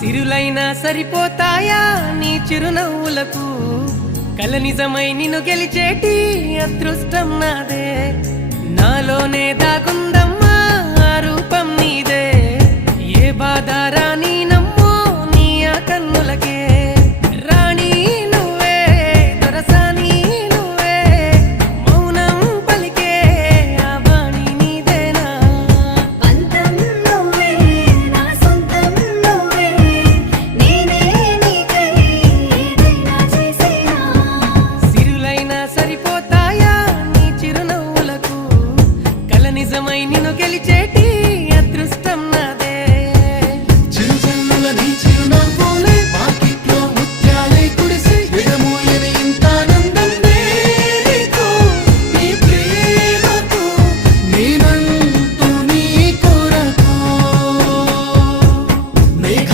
సిరులైనా సరిపోతాయా నీ చిరునవ్వులకు కల నిజమై నిన్ను గెలిచేటి అదృష్టం నాదే నాలోనే దాగుందమ్మా ఆ రూపం నీదే ఏ బాధ రాని